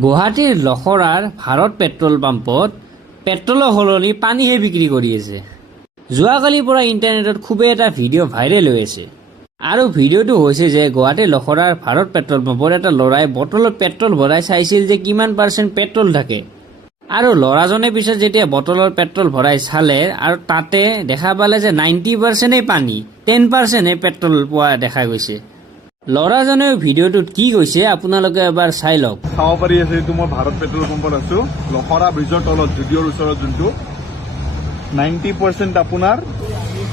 গুৱাহাটীৰ লখৰাৰ ভাৰত পেট্ৰল পাম্পত পেট্ৰলৰ সলনি পানীহে বিক্ৰী কৰি আছে। যোৱাকালিৰ পৰা ইণ্টাৰনেটত খুবেই এটা ভিডিঅ' ভাইৰেল হৈ আছে আৰু ভিডিঅ'টো হৈছে যে গুৱাহাটীৰ লখৰাৰ ভাৰত পেট্ৰল পাম্পৰ এটা ল'ৰাই বটলত পেট্ৰল ভৰাই চাইছিল যে কিমান পাৰ্চেণ্ট পেট্ৰল থাকে আৰু ল'ৰাজনে পিছত যেতিয়া বটলৰ পেট্ৰল ভৰাই চালে আৰু তাতে দেখা পালে যে 90%ই পানী, 10%হে পেট্ৰল পোৱা দেখা গৈছে। ল'ৰাজনেও ভিডিঅ'টোত কি কৈছে আপোনালোকে এবাৰ চাই লওক। চাব পাৰি আছে এইটো মই ভাৰত পেট্ৰল পাম্পত আছো লখৰা ব্ৰিজৰ তলত জুডিঅ'ৰ ওচৰত যোনটো 90% আপোনাৰ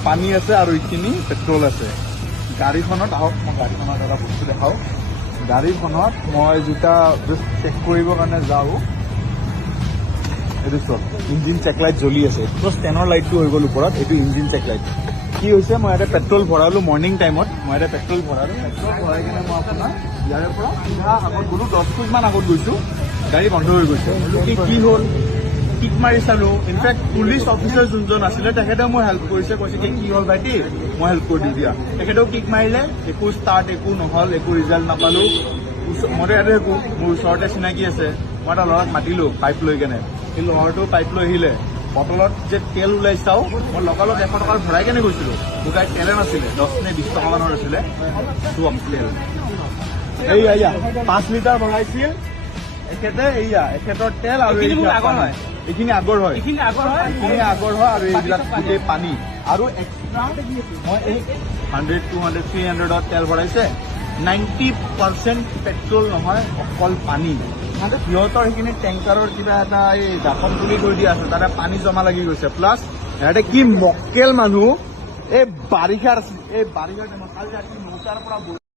পানী আছে আৰু এইখিনি পেট্ৰল আছে। গাড়ীখনত আহক মই গাড়ীখনত এটা বস্তু দেখাওঁ। গাড়ীখনত মই যেতিয়া চেক কৰিবৰ কাৰণে যাওঁ এইটো চব ইঞ্জিন চেক লাইট জ্বলি আছে। ষ্টেনৰ লাইটটো হৈ গ'ল ওপৰত, এইটো ইঞ্জিন চেক লাইট। কি হৈছে মই ইয়াতে পেট্ৰল ভৰালো মৰ্ণিং টাইমত, পেট্ৰল ভৰাই কিনে মই আপোনাৰ ইয়াৰে পৰা চিধা আগত গ'লো, 10 খোজমান আগত গৈছো, গাড়ী বন্ধ হৈ গৈছে। কি হ'ল কিক মাৰি চালো। ইনফেক্ট পুলিচ অফিচাৰ যোনজন আছিলে তেখেতেও মোক হেল্প কৰিছে, কৈছে কি হ'ল ভাইটি মই হেল্প কৰি দিওঁ দিয়া। তেখেতেও কিক মাৰিলে, একো ষ্টাৰ্ট একো নহ'ল, একো ৰিজাল্ট নাপালো। মইতো ইয়াতে একো মোৰ ওচৰতে চিনাকি আছে, মই এটা ল'ৰাক মাতিলো পাইপ লৈ কেনে। সেই ল'ৰাটো পাইপ লৈ আহিলে, বটলত যে তেল ওলাই চাওঁ, মই লগালগ 100 টকাৰ ভৰাই কেনে গৈছিলো। মোৰ গাড়ীত তেলে নাছিলে, 10 নে 20 টকা মানৰ আছিলে তেল। এইয়া 5 লিটাৰ ভৰাইছিল এখেতে, এখেতৰ তেল আৰু এইখিনি আগৰ হয় আৰু এইবিলাক গোটেই পানী আৰু এক্সট্ৰা মই এই 100, 200, 300 তেল ভৰাইছে। 90% পেট্ৰল নহয়, অকল পানী। সিহঁতৰ সেইখিনি টেংকাৰৰ কিবা এটা এই জাপন তুলি কৰি দিয়া আছে, তাতে পানী জমা লাগি গৈছে। প্লাছ ইয়াতে কি মক্কেল মানুহ এই বাৰিষাৰ টাইমত কালি ৰাতি 9টাৰ পৰা